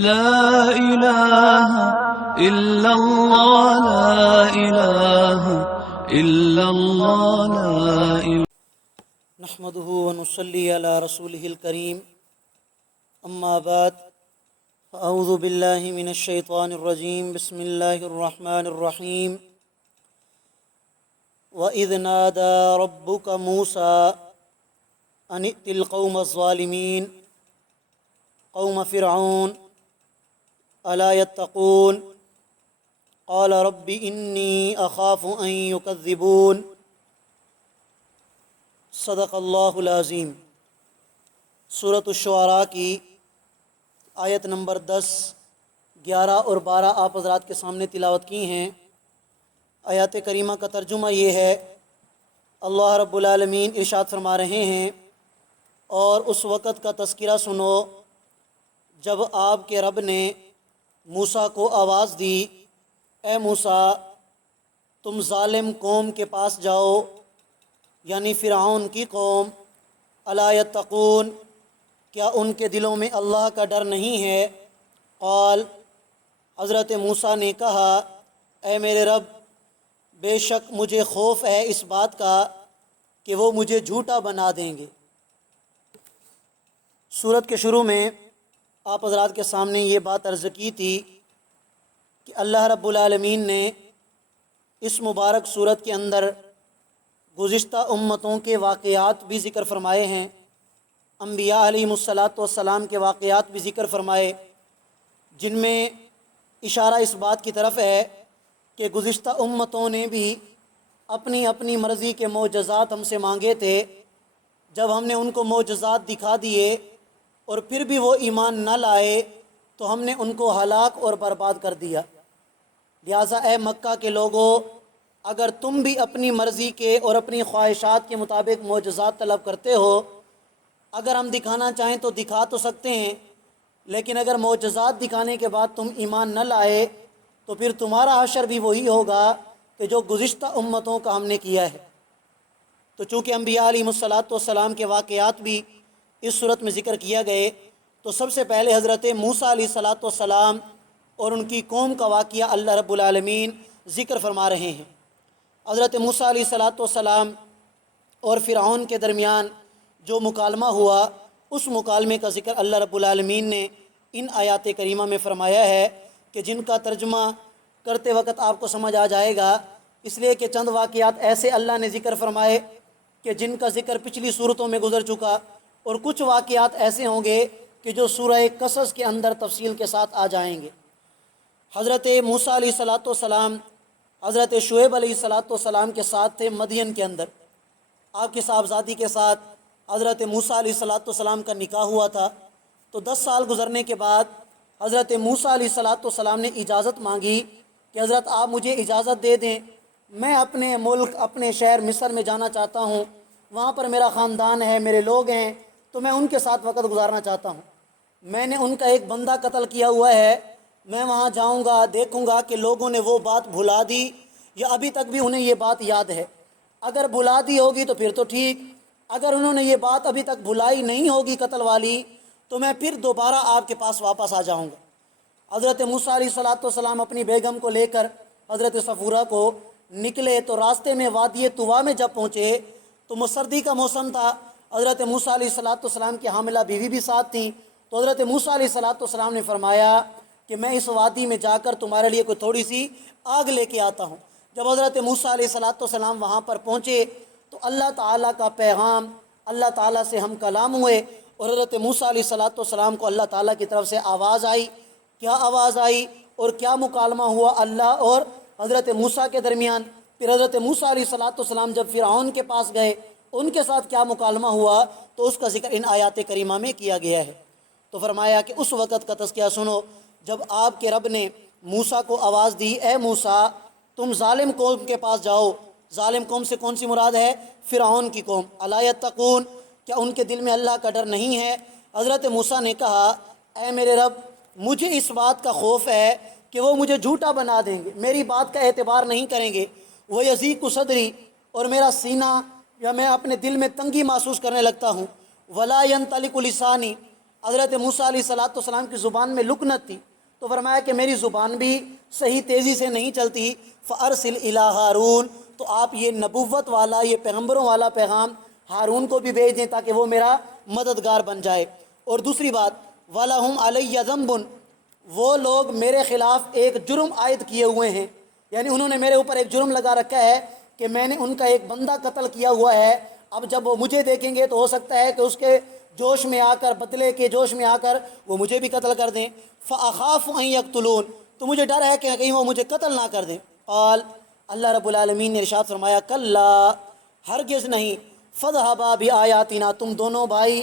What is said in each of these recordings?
لا إله إلا الله لا إله إلا الله لا إله نحمده ونصلي على رسوله الكريم اما بعد فاعوذ بالله من الشيطان الرجيم بسم الله الرحمن الرحيم وإذ نادى ربك موسى أن ائت القوم الظالمين قوم فرعون ألا يتقون قال رب إني أخاف أن يكذبون صدق اللہ العظیم۔ سورۃ الشعراء کی آیت نمبر 10، 11 اور 12 آپ حضرات کے سامنے تلاوت کی ہیں۔ آیات کریمہ کا ترجمہ یہ ہے، اللہ رب العالمین ارشاد فرما رہے ہیں، اور اس وقت کا تذکرہ سنو جب آپ کے رب نے موسیٰ کو آواز دی، اے موسیٰ تم ظالم قوم کے پاس جاؤ، یعنی فرعون کی قوم، الا یتقون، کیا ان کے دلوں میں اللہ کا ڈر نہیں ہے؟ قال، حضرت موسیٰ نے کہا، اے میرے رب بے شک مجھے خوف ہے اس بات کا کہ وہ مجھے جھوٹا بنا دیں گے۔ سورت کے شروع میں آپ حضرات کے سامنے یہ بات عرض کی تھی کہ اللہ رب العالمین نے اس مبارک سورت کے اندر گزشتہ امتوں کے واقعات بھی ذکر فرمائے ہیں، انبیاء علیہم الصلاۃ والسلام کے واقعات بھی ذکر فرمائے، جن میں اشارہ اس بات کی طرف ہے کہ گزشتہ امتوں نے بھی اپنی اپنی مرضی کے معجزات ہم سے مانگے تھے۔ جب ہم نے ان کو معجزات دکھا دیے اور پھر بھی وہ ایمان نہ لائے تو ہم نے ان کو ہلاک اور برباد کر دیا۔ لہٰذا اے مکہ کے لوگوں، اگر تم بھی اپنی مرضی کے اور اپنی خواہشات کے مطابق معجزات طلب کرتے ہو، اگر ہم دکھانا چاہیں تو دکھا تو سکتے ہیں، لیکن اگر معجزات دکھانے کے بعد تم ایمان نہ لائے تو پھر تمہارا حشر بھی وہی ہوگا کہ جو گزشتہ امتوں کا ہم نے کیا ہے۔ تو چونکہ انبیاء علیہم الصلاۃ والسلام کے واقعات بھی اس صورت میں ذکر کیا گئے، تو سب سے پہلے حضرت موسیٰ علیہ الصلاۃ والسلام اور ان کی قوم کا واقعہ اللہ رب العالمین ذکر فرما رہے ہیں۔ حضرت موسیٰ علیہ الصلاۃ والسلام اور فرعون کے درمیان جو مکالمہ ہوا، اس مکالمے کا ذکر اللہ رب العالمین نے ان آیات کریمہ میں فرمایا ہے کہ جن کا ترجمہ کرتے وقت آپ کو سمجھ آ جائے گا، اس لیے کہ چند واقعات ایسے اللہ نے ذکر فرمائے کہ جن کا ذکر پچھلی صورتوں میں گزر چکا، اور کچھ واقعات ایسے ہوں گے کہ جو سورہ قصص کے اندر تفصیل کے ساتھ آ جائیں گے۔ حضرت موسیٰ علیہ الصلاۃ والسلام حضرت شعیب علیہ الصلاۃ والسلام کے ساتھ تھے مدین کے اندر۔ آپ کی صاحبزادی کے ساتھ حضرت موسیٰ علیہ الصلاۃ والسلام کا نکاح ہوا تھا، تو 10 سال گزرنے کے بعد حضرت موسیٰ علیہ الصلاۃ والسلام نے اجازت مانگی کہ حضرت آپ مجھے اجازت دے دیں، میں اپنے ملک اپنے شہر مصر میں جانا چاہتا ہوں، وہاں پر میرا خاندان ہے، میرے لوگ ہیں، تو میں ان کے ساتھ وقت گزارنا چاہتا ہوں۔ میں نے ان کا ایک بندہ قتل کیا ہوا ہے، میں وہاں جاؤں گا، دیکھوں گا کہ لوگوں نے وہ بات بھلا دی یا ابھی تک بھی انہیں یہ بات یاد ہے۔ اگر بھلا دی ہوگی تو پھر تو ٹھیک، اگر انہوں نے یہ بات ابھی تک بھلائی نہیں ہوگی قتل والی، تو میں پھر دوبارہ آپ کے پاس واپس آ جاؤں گا۔ حضرت موسیٰ علیہ الصلاۃ والسلام اپنی بیگم کو لے کر حضرت صفورہ کو نکلے، تو راستے میں وادی طویٰ میں جب پہنچے تو سردی کا موسم تھا۔ حضرت موسیٰ علیہ الصلاۃ والسلام کی حاملہ بیوی بھی ساتھ تھیں، تو حضرت موسیٰ علیہ الصلاۃ والسلام نے فرمایا کہ میں اس وادی میں جا کر تمہارے لیے کوئی تھوڑی سی آگ لے کے آتا ہوں۔ جب حضرت موسیٰ علیہ الصلاۃ والسلام وہاں پر پہنچے تو اللہ تعالیٰ کا پیغام، اللہ تعالیٰ سے ہم کلام ہوئے، اور حضرت موسیٰ علیہ الصلاۃ والسلام کو اللہ تعالیٰ کی طرف سے آواز آئی۔ کیا آواز آئی اور کیا مکالمہ ہوا اللہ اور حضرت موسیٰ کے درمیان؟ پھر حضرت موسیٰ علیہ الصلاۃ والسلام جب فرعون کے پاس گئے، ان کے ساتھ کیا مکالمہ ہوا، تو اس کا ذکر ان آیات کریمہ میں کیا گیا ہے۔ تو فرمایا کہ اس وقت کا تذکرہ سنو جب آپ کے رب نے موسیٰ کو آواز دی، اے موسیٰ تم ظالم قوم کے پاس جاؤ۔ ظالم قوم سے کون سی مراد ہے؟ فرعون کی قوم۔ الا یتقون، کیا ان کے دل میں اللہ کا ڈر نہیں ہے؟ حضرت موسیٰ نے کہا، اے میرے رب مجھے اس بات کا خوف ہے کہ وہ مجھے جھوٹا بنا دیں گے، میری بات کا اعتبار نہیں کریں گے۔ وَيَضِيقُ صَدْرِي، اور میرا سینہ یا میں اپنے دل میں تنگی محسوس کرنے لگتا ہوں۔ وَلَا يَنطَلِقُ لِسَانِي، حضرت موسیٰ علیہ السلام کی زبان میں لکنت تھی، تو فرمایا کہ میری زبان بھی صحیح تیزی سے نہیں چلتی، فارسل الی ہارون، تو آپ یہ نبوت والا، یہ پیغمبروں والا پیغام ہارون کو بھی بھیج دیں تاکہ وہ میرا مددگار بن جائے۔ اور دوسری بات، وَلَهُمْ عَلَيَّ ذَنْبٌ، وہ لوگ میرے خلاف ایک جرم عائد کیے ہوئے ہیں، یعنی انہوں نے میرے اوپر ایک جرم لگا رکھا ہے کہ میں نے ان کا ایک بندہ قتل کیا ہوا ہے۔ اب جب وہ مجھے دیکھیں گے تو ہو سکتا ہے کہ اس کے جوش میں آ کر، بدلے کے جوش میں آ کر وہ مجھے بھی قتل کر دیں۔ فَأَخَافُ أَن يَقْتُلُونِ، تو مجھے ڈر ہے کہ کہیں وہ مجھے قتل نہ کر دیں۔ قال، اللہ رب العالمین نے ارشاد فرمایا، کلا، ہرگز نہیں، فَاذْهَبَا بِآيَاتِنَا، تم دونوں بھائی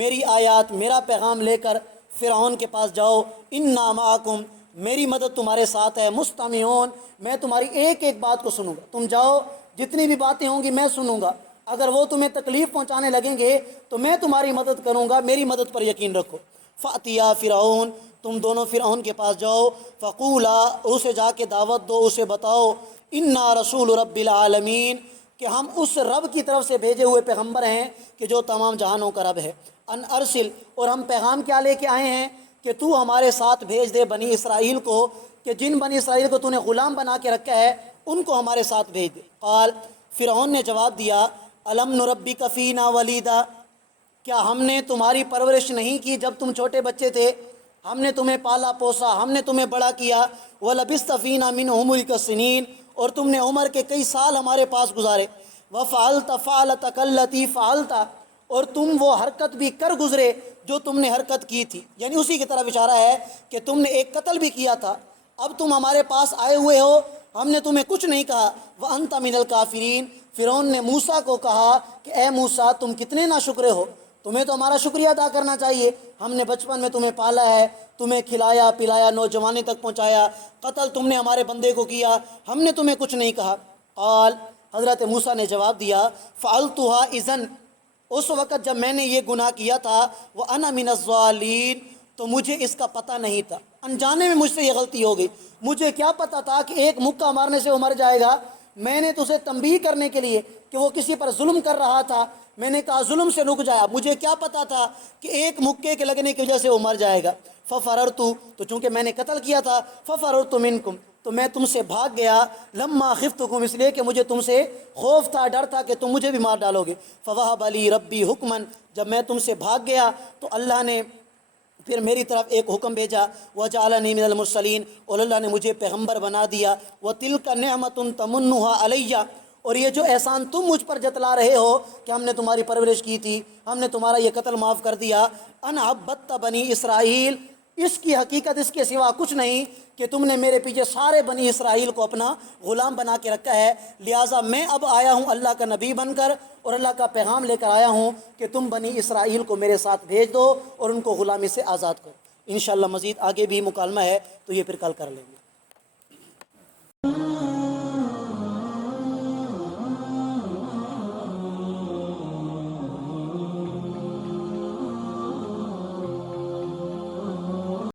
میری آیات، میرا پیغام لے کر فرعون کے پاس جاؤ، اِنَّا مَعَكُمْ، میری مدد تمہارے ساتھ ہے، مستمعون، میں تمہاری ایک ایک بات کو سنوں گا، تم جاؤ، جتنی بھی باتیں ہوں گی میں سنوں گا، اگر وہ تمہیں تکلیف پہنچانے لگیں گے تو میں تمہاری مدد کروں گا، میری مدد پر یقین رکھو۔ فَأْتِيَا فرعون، تم دونوں فرعون کے پاس جاؤ، فقولا، اسے جا کے دعوت دو، اسے بتاؤ، اِنَّا رسول رب العالمین، کہ ہم اس رب کی طرف سے بھیجے ہوئے پیغمبر ہیں کہ جو تمام جہانوں کا رب ہے۔ ان ارسل، اور ہم پیغام کیا لے کے آئے ہیں کہ تو ہمارے ساتھ بھیج دے بنی اسرائیل کو، کہ جن بنی اسرائیل کو تو نے غلام بنا کے رکھا ہے ان کو ہمارے ساتھ بھیج دے۔ قال، فرعون نے جواب دیا، الم نربک فینا ولیدا، کیا ہم نے تمہاری پرورش نہیں کی جب تم چھوٹے بچے تھے؟ ہم نے تمہیں پالا پوسا، ہم نے تمہیں بڑا کیا۔ وَلَبِثْتَ فِينَا مِنْ عُمُرِكَ السِّنِينَ، اور تم نے عمر کے کئی سال ہمارے پاس گزارے۔ وَفَعَلْتَ فَعَلَتَكَ الَّتِي فَعَلْتَ، اور تم وہ حرکت بھی کر گزرے جو تم نے حرکت کی تھی، یعنی اسی کی طرف اشارہ ہے کہ تم نے ایک قتل بھی کیا تھا، اب تم ہمارے پاس آئے ہوئے ہو، ہم نے تمہیں کچھ نہیں کہا۔ وَأَنْتَ مِنَ الْكَافِرِينَ، فرعون نے موسیٰ کو کہا کہ اے موسیٰ تم کتنے ناشکرے ہو، تمہیں تو ہمارا شکریہ ادا کرنا چاہیے، ہم نے بچپن میں تمہیں پالا ہے، تمہیں کھلایا پلایا، نوجوانی تک پہنچایا، قتل تم نے ہمارے بندے کو کیا، ہم نے تمہیں کچھ نہیں کہا۔ قال، حضرت موسیٰ نے جواب دیا، فعلتها اذن، اس وقت جب میں نے یہ گناہ کیا تھا، وَأَنَا مِنَ الظَّالِمِينَ، تو مجھے اس کا پتہ نہیں تھا، انجانے میں مجھ سے یہ غلطی ہو گئی، مجھے کیا پتہ تھا کہ ایک مکہ مارنے سے وہ مر جائے گا، میں نے تو اسے تنبیہ کرنے کے لیے کہ وہ کسی پر ظلم کر رہا تھا، میں نے کہا ظلم سے رک جائے، مجھے کیا پتہ تھا کہ ایک مکے کے لگنے کی وجہ سے وہ مر جائے گا۔ فَفَرَرْتُ، تو چونکہ میں نے قتل کیا تھا، فَفَرَرْتُ مِنْكُمْ، تو میں تم سے بھاگ گیا، لما خفتکم، اس لیے کہ مجھے تم سے خوف تھا، ڈر تھا کہ تم مجھے بھی مار ڈالو گے۔ فوہب لی ربی حکمن، جب میں تم سے بھاگ گیا تو اللہ نے پھر میری طرف ایک حکم بھیجا، وجعلنی من المرسلین، اور اللہ نے مجھے پیغمبر بنا دیا۔ وتلک نعمت تمنها علی، اور یہ جو احسان تم مجھ پر جتلا رہے ہو کہ ہم نے تمہاری پرورش کی تھی، ہم نے تمہارا یہ قتل معاف کر دیا، ان عبدت بنی اسرائیل، اس کی حقیقت اس کے سوا کچھ نہیں کہ تم نے میرے پیچھے سارے بنی اسرائیل کو اپنا غلام بنا کے رکھا ہے، لہٰذا میں اب آیا ہوں اللہ کا نبی بن کر، اور اللہ کا پیغام لے کر آیا ہوں کہ تم بنی اسرائیل کو میرے ساتھ بھیج دو اور ان کو غلامی سے آزاد کرو۔ انشاءاللہ مزید آگے بھی مکالمہ ہے تو یہ پھر کل کر لیں گے۔